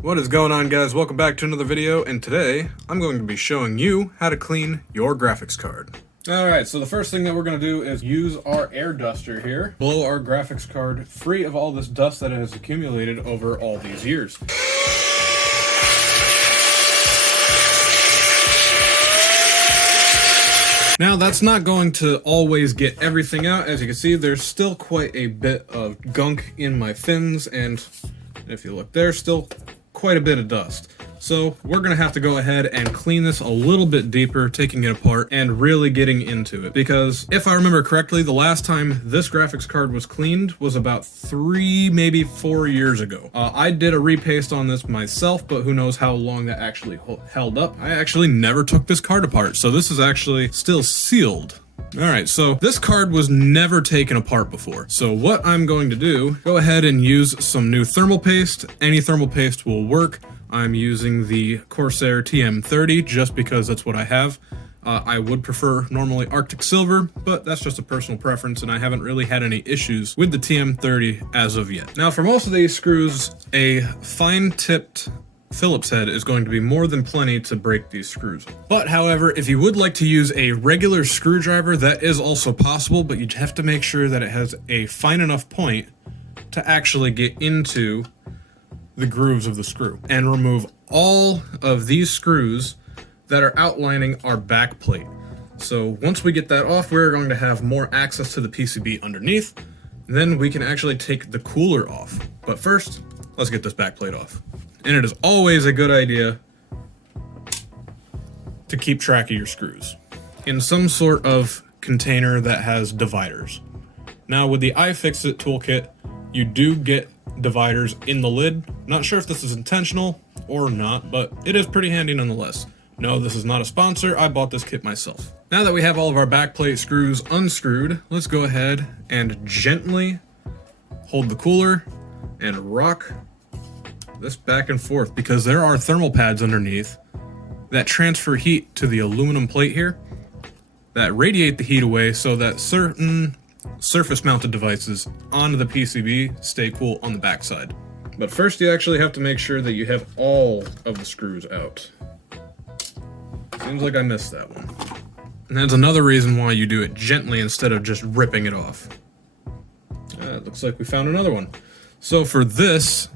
What is going on, guys? Welcome back to another video, and today I'm going to be showing you how to clean your graphics card. Alright, so the first thing that we're going to do is use our air duster here, blow our graphics card free of all this dust that has accumulated over all these years. Now, that's not going to always get everything out. As you can see, there's still quite a bit of gunk in my fins, and if you look, there's still quite a bit of dust. So we're gonna have to go ahead and clean this a little bit deeper, taking it apart and really getting into it. Because if I remember correctly, the last time this graphics card was cleaned was about 3, maybe 4 years ago. I did a repaste on this myself, but who knows how long that actually held up. I actually never took this card apart, so this is actually still sealed. Alright, so this card was never taken apart before. So what I'm going to do, go ahead and use some new thermal paste. Any thermal paste will work. I'm using the Corsair TM30 just because that's what I have. I would prefer normally Arctic Silver, but that's just a personal preference, and I haven't really had any issues with the TM30 as of yet. Now, for most of these screws, a fine-tipped Phillips head is going to be more than plenty to break these screws. But however, if you would like to use a regular screwdriver, that is also possible, but you have to make sure that it has a fine enough point to actually get into the grooves of the screw and remove all of these screws that are outlining our back plate. So once we get that off, we're going to have more access to the PCB underneath. Then we can actually take the cooler off. But first, let's get this back plate off. And it is always a good idea to keep track of your screws in some sort of container that has dividers. Now, with the iFixit toolkit, you do get dividers in the lid. Not sure if this is intentional or not, but it is pretty handy nonetheless. No, this is not a sponsor. I bought this kit myself. Now that we have all of our backplate screws unscrewed, let's go ahead and gently hold the cooler and rock this back and forth, because there are thermal pads underneath that transfer heat to the aluminum plate here that radiate the heat away so that certain surface mounted devices onto the PCB stay cool on the backside. But first, you actually have to make sure that you have all of the screws out. Seems like I missed that one. And that's another reason why you do it gently instead of just ripping it off. It looks like we found another one. So for this,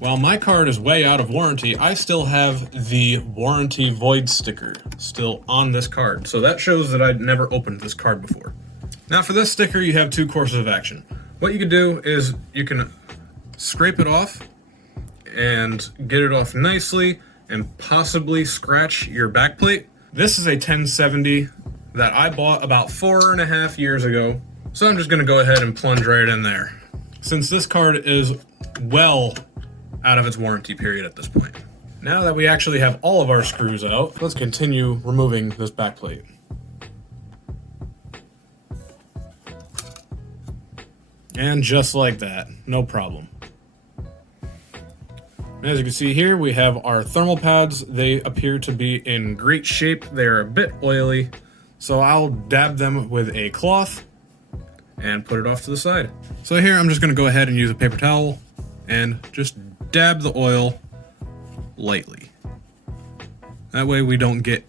while my card is way out of warranty, I still have the warranty void sticker still on this card. So that shows that I'd never opened this card before. Now for this sticker, you have two courses of action. What you can do is you can scrape it off and get it off nicely and possibly scratch your back plate. This is a 1070 that I bought about 4.5 years ago. So I'm just gonna go ahead and plunge right in there, since this card is well out of its warranty period at this point. Now that we actually have all of our screws out, let's continue removing this back plate. And just like that, no problem. As you can see here, we have our thermal pads. They appear to be in great shape. They're a bit oily, so I'll dab them with a cloth and put it off to the side. So here, I'm just gonna go ahead and use a paper towel and just dab the oil lightly. That way we don't get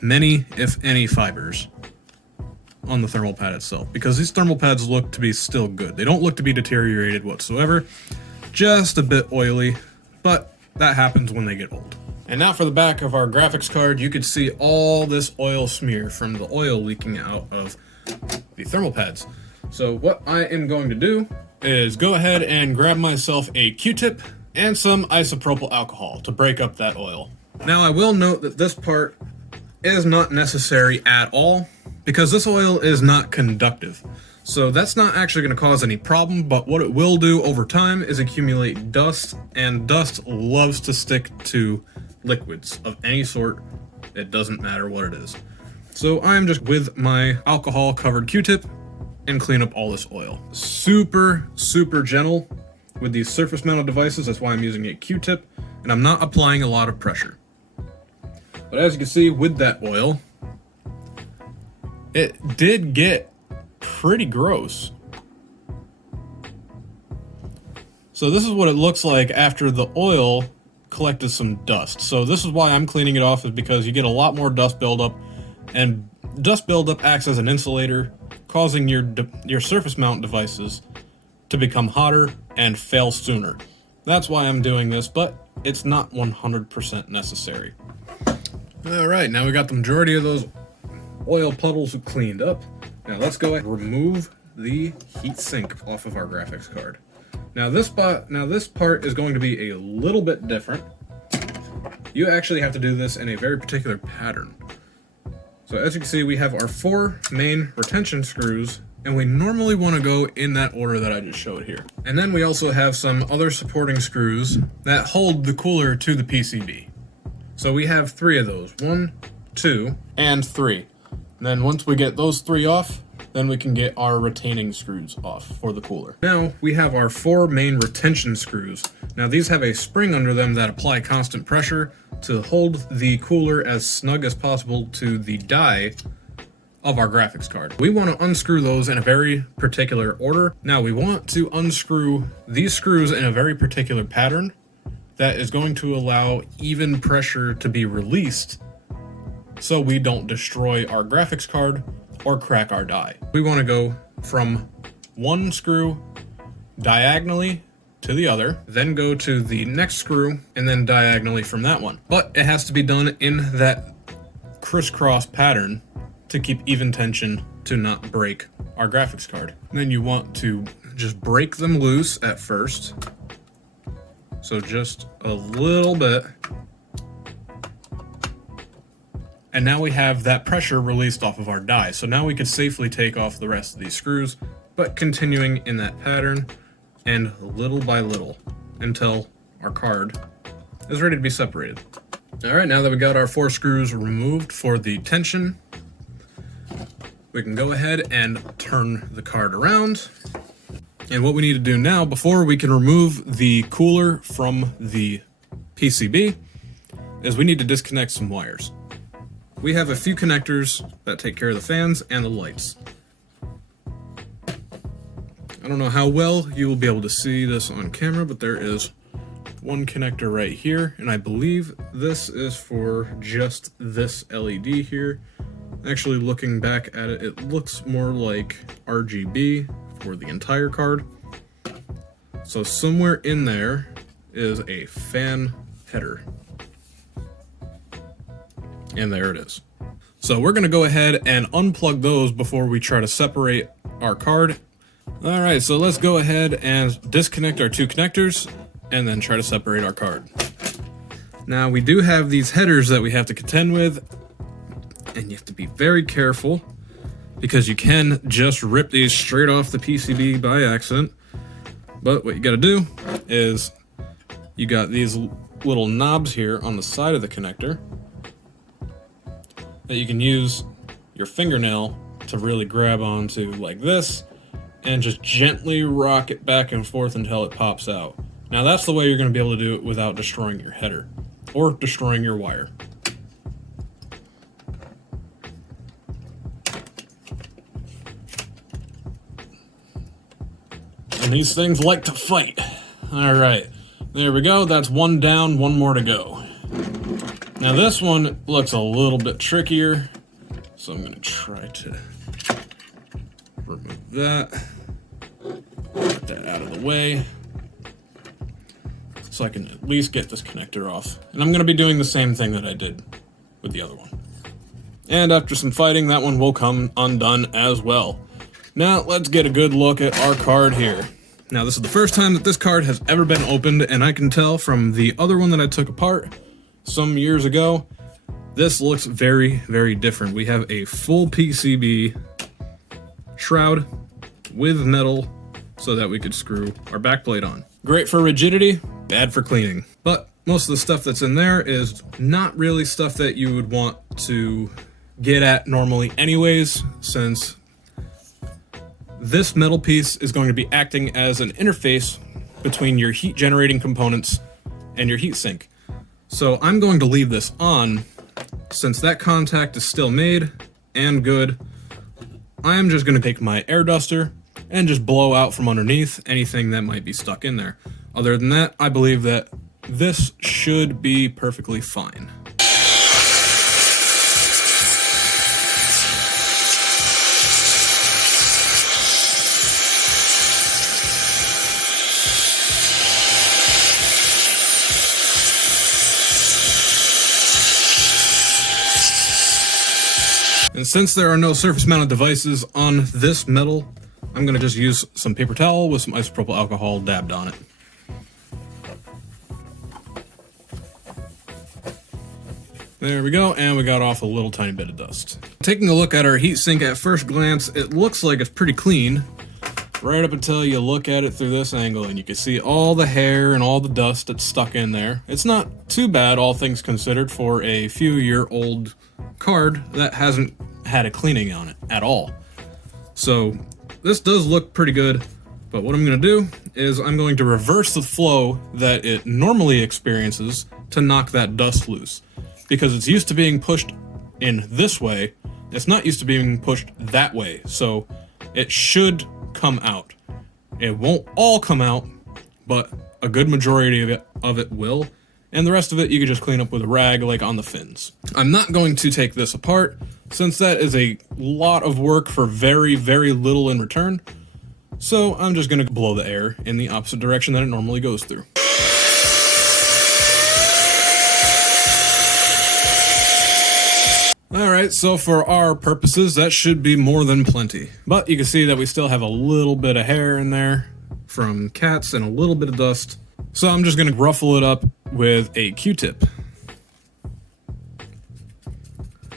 many, if any, fibers on the thermal pad itself, because these thermal pads look to be still good. They don't look to be deteriorated whatsoever, just a bit oily, but that happens when they get old. And now for the back of our graphics card, you can see all this oil smear from the oil leaking out of the thermal pads. So what I am going to do is go ahead and grab myself a Q-tip and some isopropyl alcohol to break up that oil. Now, I will note that this part is not necessary at all, because this oil is not conductive. So that's not actually going to cause any problem, but what it will do over time is accumulate dust, and dust loves to stick to liquids of any sort. It doesn't matter what it is. So I'm just with my alcohol covered Q-tip and clean up all this oil. Super, super gentle with these surface mounted devices. That's why I'm using a Q-tip, and I'm not applying a lot of pressure. But as you can see with that oil, it did get pretty gross. So this is what it looks like after the oil collected some dust. So this is why I'm cleaning it off, is because you get a lot more dust buildup, and dust buildup acts as an insulator, causing your surface mount devices to become hotter and fail sooner. That's why I'm doing this, but it's not 100% necessary. Alright, now we got the majority of those oil puddles cleaned up. Now let's go ahead and remove the heat sink off of our graphics card. Now this part is going to be a little bit different. You actually have to do this in a very particular pattern. So as you can see, we have our 4 main retention screws, and we normally want to go in that order that I just showed here. And then we also have some other supporting screws that hold the cooler to the PCB. So we have 3 of those, 1, 2, and 3. And then once we get those 3 off, then we can get our retaining screws off for the cooler. Now we have our 4 main retention screws. Now these have a spring under them that apply constant pressure to hold the cooler as snug as possible to the die of our graphics card. We want to unscrew those in a very particular order. Now we want to unscrew these screws in a very particular pattern that is going to allow even pressure to be released so we don't destroy our graphics card or crack our die. We want to go from one screw diagonally to the other, then go to the next screw, and then diagonally from that one. But it has to be done in that crisscross pattern to keep even tension to not break our graphics card. And then you want to just break them loose at first. So just a little bit. And now we have that pressure released off of our die. So now we can safely take off the rest of these screws, but continuing in that pattern and little by little until our card is ready to be separated. All right, now that we got our 4 screws removed for the tension, we can go ahead and turn the card around. And what we need to do now, before we can remove the cooler from the PCB, is we need to disconnect some wires. We have a few connectors that take care of the fans and the lights. I don't know how well you will be able to see this on camera, but there is one connector right here, and I believe this is for just this LED here. Actually, looking back at it, it looks more like RGB for the entire card. So somewhere in there is a fan header. And there it is. So we're gonna go ahead and unplug those before we try to separate our card. All right, so let's go ahead and disconnect our 2 connectors and then try to separate our card. Now we do have these headers that we have to contend with, and you have to be very careful because you can just rip these straight off the PCB by accident. But what you gotta do is you got these little knobs here on the side of the connector that you can use your fingernail to really grab onto like this and just gently rock it back and forth until it pops out. Now that's the way you're going to be able to do it without destroying your header or destroying your wire. And these things like to fight. All right, there we go. That's 1 down, 1 more to go. Now this one looks a little bit trickier, so I'm going to try to remove that, get that out of the way, so I can at least get this connector off. And I'm going to be doing the same thing that I did with the other one. And after some fighting, that one will come undone as well. Now let's get a good look at our card here. Now this is the first time that this card has ever been opened, and I can tell from the other one that I took apart some years ago, this looks very, very different. We have a full PCB shroud with metal so that we could screw our backplate on. Great for rigidity, bad for cleaning. But most of the stuff that's in there is not really stuff that you would want to get at normally anyways, since this metal piece is going to be acting as an interface between your heat generating components and your heatsink. So I'm going to leave this on since that contact is still made and good. I'm just going to take my air duster and just blow out from underneath anything that might be stuck in there. Other than that, I believe that this should be perfectly fine. And since there are no surface mounted devices on this metal, I'm going to just use some paper towel with some isopropyl alcohol dabbed on it. There we go, and we got off a little tiny bit of dust. Taking a look at our heatsink at first glance, it looks like it's pretty clean, right up until you look at it through this angle and you can see all the hair and all the dust that's stuck in there. It's not too bad, all things considered, for a few-year-old card that hasn't had a cleaning on it at all. So this does look pretty good, but what I'm going to do is I'm going to reverse the flow that it normally experiences to knock that dust loose. Because it's used to being pushed in this way, it's not used to being pushed that way, so it should come out. It won't all come out, but a good majority of it will, and the rest of it you can just clean up with a rag like on the fins. I'm not going to take this apart, since that is a lot of work for very, very little in return, so I'm just going to blow the air in the opposite direction that it normally goes through. Alright, so for our purposes, that should be more than plenty. But you can see that we still have a little bit of hair in there from cats and a little bit of dust. So I'm just going to ruffle it up with a Q-tip.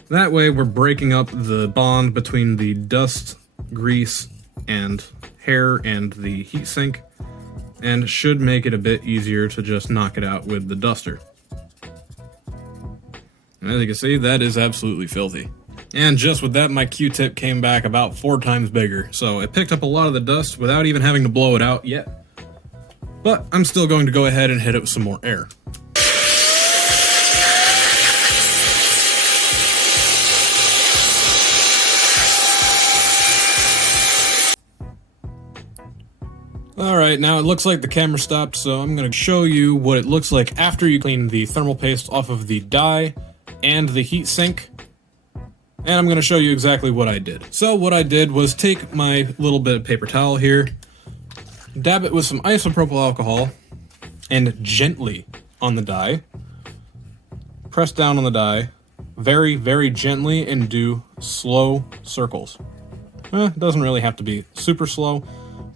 That way we're breaking up the bond between the dust, grease, and hair and the heatsink, and should make it a bit easier to just knock it out with the duster. As you can see, that is absolutely filthy. And just with that, my Q-tip came back about 4 times bigger, so it picked up a lot of the dust without even having to blow it out yet. But I'm still going to go ahead and hit it with some more air. Alright, now it looks like the camera stopped, so I'm going to show you what it looks like after you clean the thermal paste off of the die and the heatsink, and I'm going to show you exactly what I did. So what I did was take my little bit of paper towel here, dab it with some isopropyl alcohol, and gently on the die, press down on the die, very, very gently, and do slow circles. It doesn't really have to be super slow,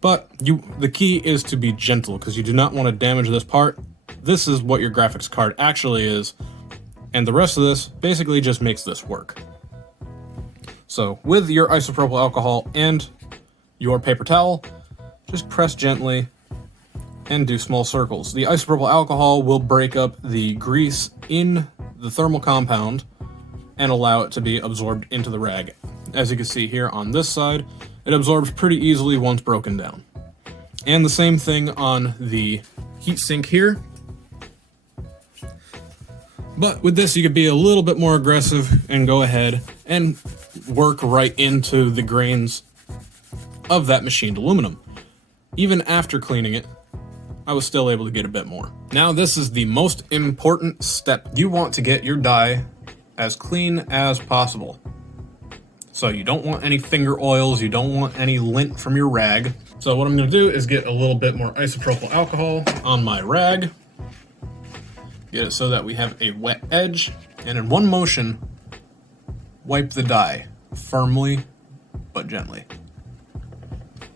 but the key is to be gentle, because you do not want to damage this part. This is what your graphics card actually is, and the rest of this basically just makes this work. So with your isopropyl alcohol and your paper towel, just press gently and do small circles. The isopropyl alcohol will break up the grease in the thermal compound and allow it to be absorbed into the rag. As you can see here on this side, it absorbs pretty easily once broken down. And the same thing on the heatsink here. But with this, you could be a little bit more aggressive and go ahead and work right into the grains of that machined aluminum. Even after cleaning it, I was still able to get a bit more. Now this is the most important step. You want to get your die as clean as possible. So you don't want any finger oils, you don't want any lint from your rag. So what I'm going to do is get a little bit more isopropyl alcohol on my rag. Get it so that we have a wet edge, and in one motion, wipe the die firmly but gently.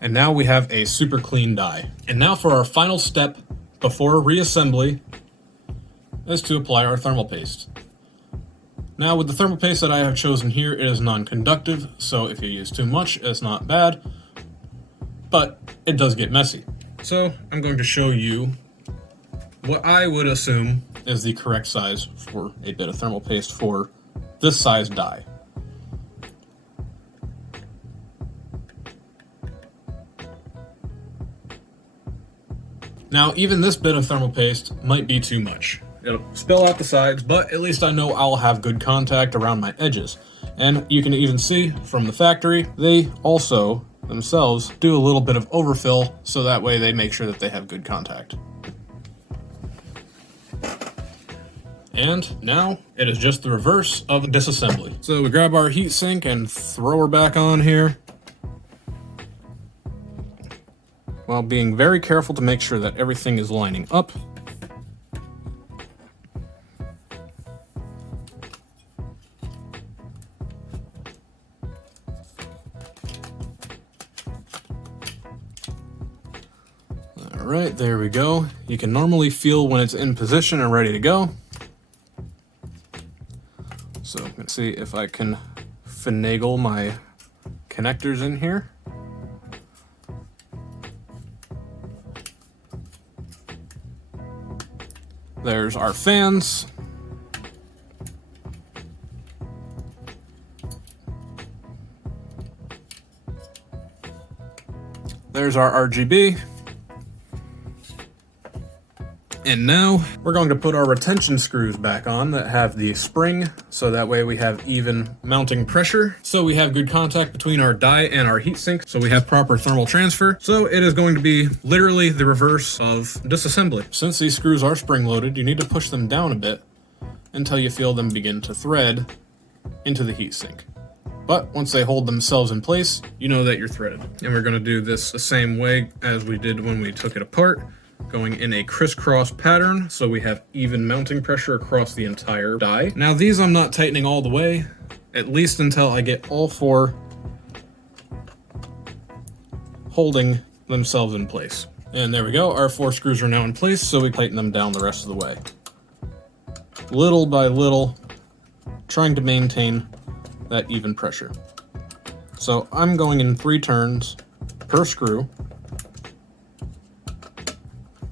And now we have a super clean die. And now for our final step before reassembly is to apply our thermal paste. Now with the thermal paste that I have chosen here, it is non-conductive, so if you use too much, it's not bad, but it does get messy. So I'm going to show you what I would assume is the correct size for a bit of thermal paste for this size die. Now, even this bit of thermal paste might be too much. It'll spill out the sides, but at least I know I'll have good contact around my edges. And you can even see from the factory, they also themselves do a little bit of overfill, so that way they make sure that they have good contact. And now it is just the reverse of disassembly. So we grab our heatsink and throw her back on here, while being very careful to make sure that everything is lining up. All right, there we go. You can normally feel when it's in position and ready to go. So let's see if I can finagle my connectors in here. There's our fans. There's our RGB. And now we're going to put our retention screws back on that have the spring, so that way we have even mounting pressure. So we have good contact between our die and our heatsink, so we have proper thermal transfer. So it is going to be literally the reverse of disassembly. Since these screws are spring loaded, you need to push them down a bit until you feel them begin to thread into the heatsink. But once they hold themselves in place, you know that you're threaded. And we're going to do this the same way as we did when we took it apart, going in a crisscross pattern, so we have even mounting pressure across the entire die. Now these I'm not tightening all the way, at least until I get all four holding themselves in place. And there we go, our four screws are now in place, so we tighten them down the rest of the way. Little by little, trying to maintain that even pressure. So I'm going in 3 turns per screw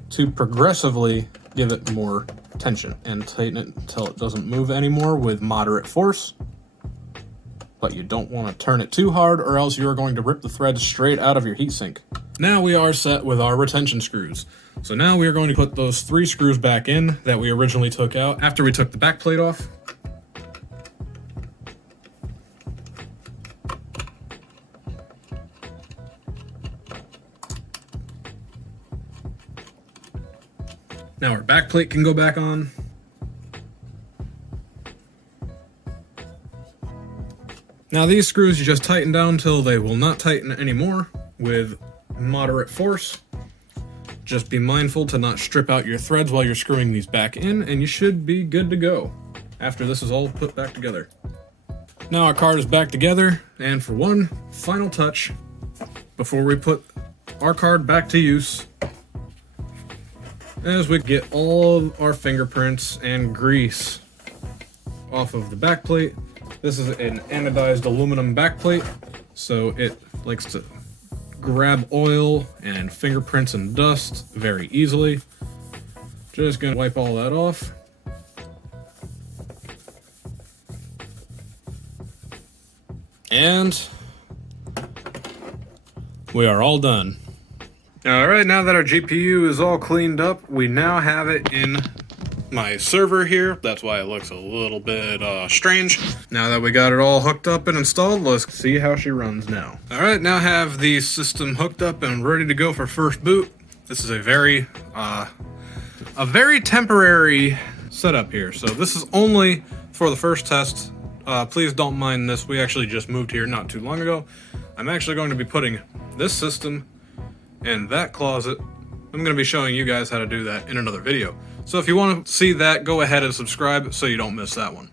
to progressively give it more tension and tighten it until it doesn't move anymore with moderate force. But you don't want to turn it too hard, or else you are going to rip the thread straight out of your heatsink. Now we are set with our retention screws. So now we are going to put those 3 screws back in that we originally took out after we took the back plate off. Now our back plate can go back on. Now these screws you just tighten down until they will not tighten anymore with moderate force. Just be mindful to not strip out your threads while you're screwing these back in, and you should be good to go after this is all put back together. Now our card is back together, and for one final touch before we put our card back to use, as we get all of our fingerprints and grease off of the back plate. This is an anodized aluminum back plate, so it likes to grab oil and fingerprints and dust very easily. Just gonna wipe all that off. And we are all done. Alright, now that our GPU is all cleaned up, we now have it in my server here. That's why it looks a little bit strange. Now that we got it all hooked up and installed, let's see how she runs now. Alright, now have the system hooked up and ready to go for first boot. This is a very temporary setup here. So this is only for the first test. Please don't mind this. We actually just moved here not too long ago. I'm actually going to be putting this system in that closet. I'm going to be showing you guys how to do that in another video. So if you want to see that, go ahead and subscribe so you don't miss that one.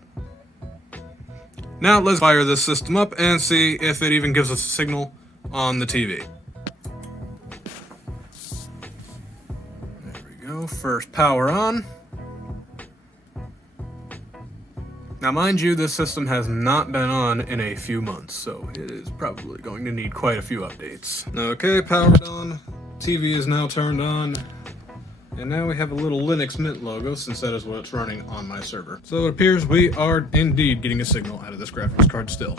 Now let's fire this system up and see if it even gives us a signal on the TV. There we go, first power on. Now mind you, this system has not been on in a few months, so it is probably going to need quite a few updates. Okay, powered on, TV is now turned on, and now we have a little Linux Mint logo since that is what's running on my server. So it appears we are indeed getting a signal out of this graphics card still.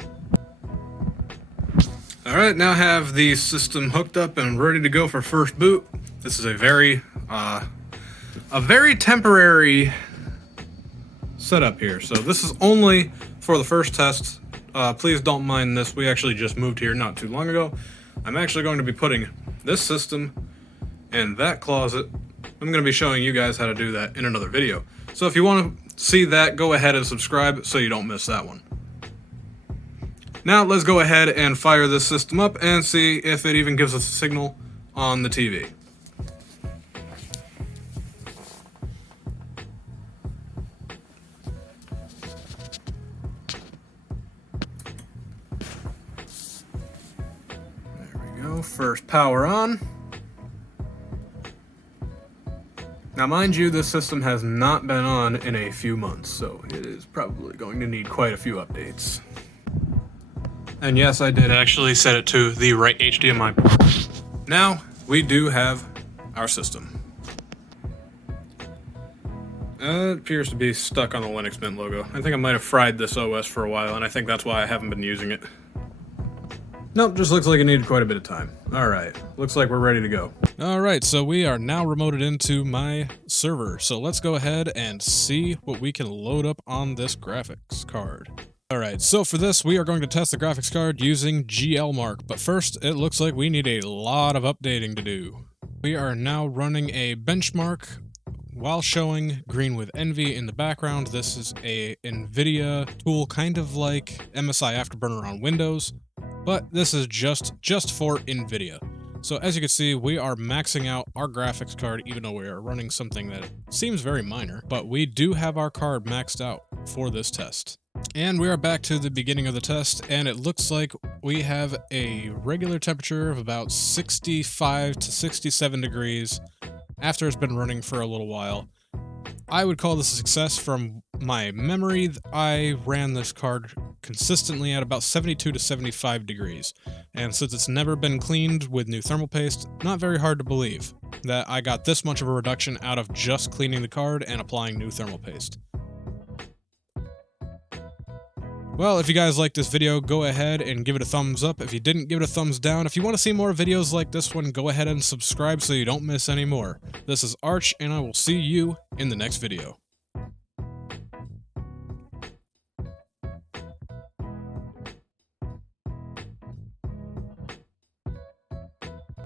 Alright, now have the system hooked up and ready to go for first boot. This is a very temporary setup here. So this is only for the first test. Please don't mind this. We actually just moved here not too long ago. I'm actually going to be putting this system in that closet. I'm going to be showing you guys how to do that in another video. So if you want to see that, go ahead and subscribe so you don't miss that one. Now let's go ahead and fire this system up and see if it even gives us a signal on the TV. There we go, first power on. Now mind you, this system has not been on in a few months, so it is probably going to need quite a few updates. And yes, I did actually set it to the right HDMI port. Now, we do have our system. It appears to be stuck on the Linux Mint logo. I think I might have fried this OS for a while, and I think that's why I haven't been using it. Nope, just looks like it needed quite a bit of time. Alright, looks like we're ready to go. Alright, so we are now remoted into my server. So let's go ahead and see what we can load up on this graphics card. Alright, so for this, we are going to test the graphics card using GLMark, but first, it looks like we need a lot of updating to do. We are now running a benchmark while showing Green with Envy in the background. This is a NVIDIA tool, kind of like MSI Afterburner on Windows, but this is just for NVIDIA. So as you can see, we are maxing out our graphics card, even though we are running something that seems very minor, but we do have our card maxed out for this test. And we are back to the beginning of the test, and it looks like we have a regular temperature of about 65 to 67 degrees after it's been running for a little while. I would call this a success. From my memory, I ran this card consistently at about 72 to 75 degrees. And since it's never been cleaned with new thermal paste, not very hard to believe that I got this much of a reduction out of just cleaning the card and applying new thermal paste. Well, if you guys liked this video, go ahead and give it a thumbs up. If you didn't, give it a thumbs down. If you want to see more videos like this one, go ahead and subscribe so you don't miss any more. This is Arch, and I will see you in the next video.